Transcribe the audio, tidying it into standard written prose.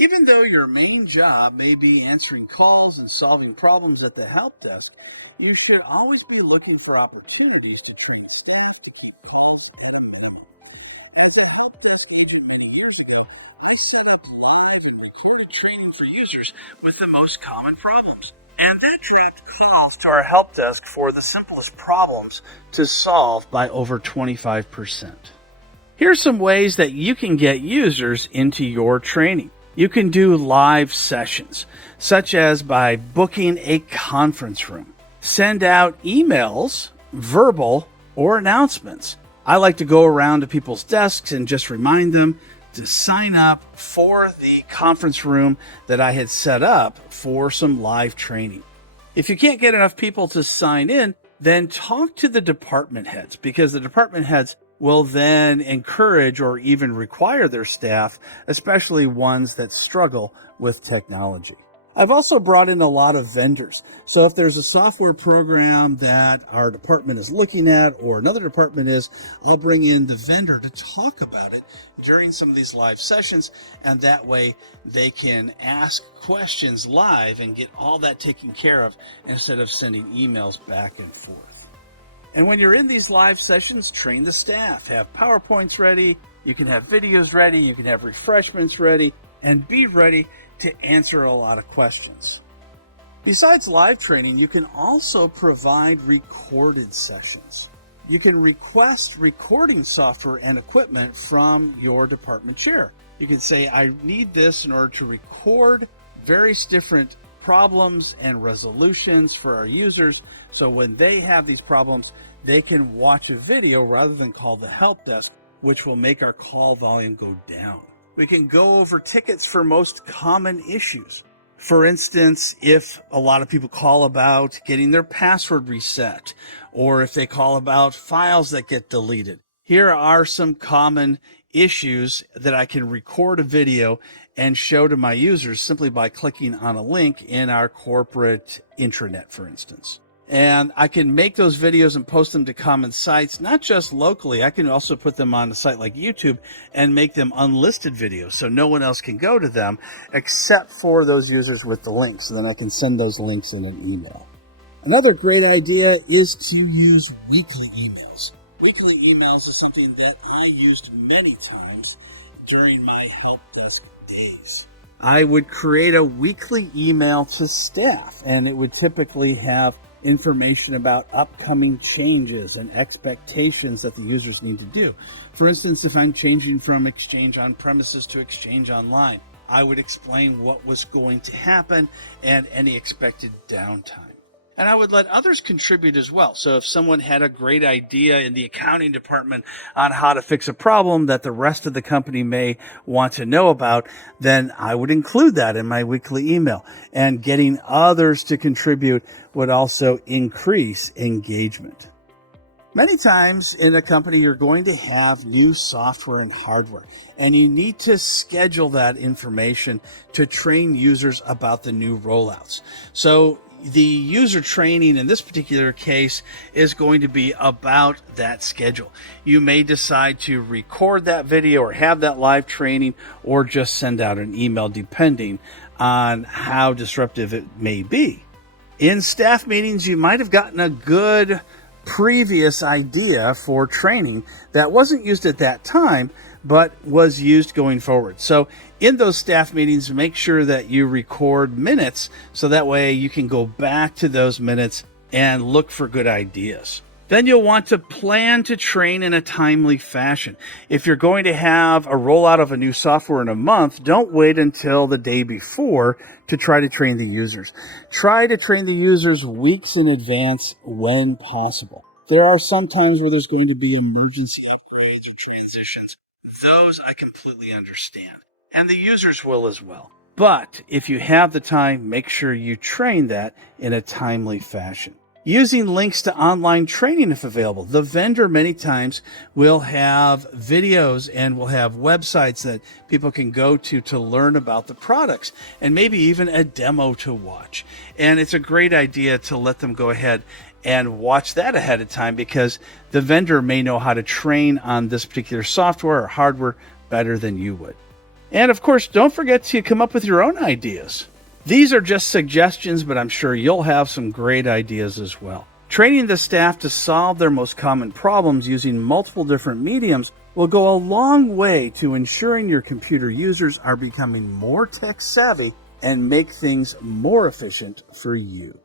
Even though your main job may be answering calls and solving problems at the help desk, you should always be looking for opportunities to train staff to keep calls running. At the help desk agent many years ago, I set up live and recorded training for users with the most common problems. And that dropped calls to our help desk for the simplest problems to solve by over 25%. Here's some ways that you can get users into your training. You can do live sessions, such as by booking a conference room. Send out emails, verbal, or announcements. I like to go around to people's desks and just remind them to sign up for the conference room that I had set up for some live training. If you can't get enough people to sign in, then talk to the department heads, because the department heads will then encourage or even require their staff, especially ones that struggle with technology. I've also brought in a lot of vendors. So if there's a software program that our department is looking at or another department is, I'll bring in the vendor to talk about it during some of these live sessions, and that way they can ask questions live and get all that taken care of instead of sending emails back and forth. And when you're in these live sessions, train the staff. Have PowerPoints ready, you can have videos ready, you can have refreshments ready, and be ready to answer a lot of questions. Besides live training, you can also provide recorded sessions. You can request recording software and equipment from your department chair. You can say, I need this in order to record various different problems and resolutions for our users, so when they have these problems, they can watch a video rather than call the help desk, which will make our call volume go down. We can go over tickets for most common issues. For instance, if a lot of people call about getting their password reset, or if they call about files that get deleted, here are some common issues that I can record a video and show to my users simply by clicking on a link in our corporate intranet, for instance. And I can make those videos and post them to common sites, not just locally. I can also put them on a site like YouTube and make them unlisted videos so no one else can go to them except for those users with the links. So then I can send those links in an email. Another great idea is to use weekly emails. Weekly emails is something that I used many times during my help desk days. I would create a weekly email to staff, and it would typically have information about upcoming changes and expectations that the users need to do. For instance, if I'm changing from Exchange on premises to Exchange online, I would explain what was going to happen and any expected downtime. And I would let others contribute as well. So if someone had a great idea in the accounting department on how to fix a problem that the rest of the company may want to know about, then I would include that in my weekly email. And getting others to contribute would also increase engagement. Many times in a company, you're going to have new software and hardware, and you need to schedule that information to train users about the new rollouts. So the user training in this particular case is going to be about that schedule. You may decide to record that video or have that live training or just send out an email depending on how disruptive it may be. In staff meetings, you might have gotten a good previous idea for training that wasn't used at that time, but was used going forward. So in those staff meetings, make sure that you record minutes so that way you can go back to those minutes and look for good ideas. Then you'll want to plan to train in a timely fashion. If you're going to have a rollout of a new software in a month, don't wait until the day before to try to train the users. Try to train the users weeks in advance when possible. There are some times where there's going to be emergency upgrades or transitions. Those I completely understand, and the users will as well. But if you have the time, make sure you train that in a timely fashion. Using links to online training if available. The vendor many times will have videos and will have websites that people can go to learn about the products, and maybe even a demo to watch. And it's a great idea to let them go ahead and watch that ahead of time, because the vendor may know how to train on this particular software or hardware better than you would. And of course, don't forget to come up with your own ideas. These are just suggestions, but I'm sure you'll have some great ideas as well. Training the staff to solve their most common problems using multiple different mediums will go a long way to ensuring your computer users are becoming more tech savvy and make things more efficient for you.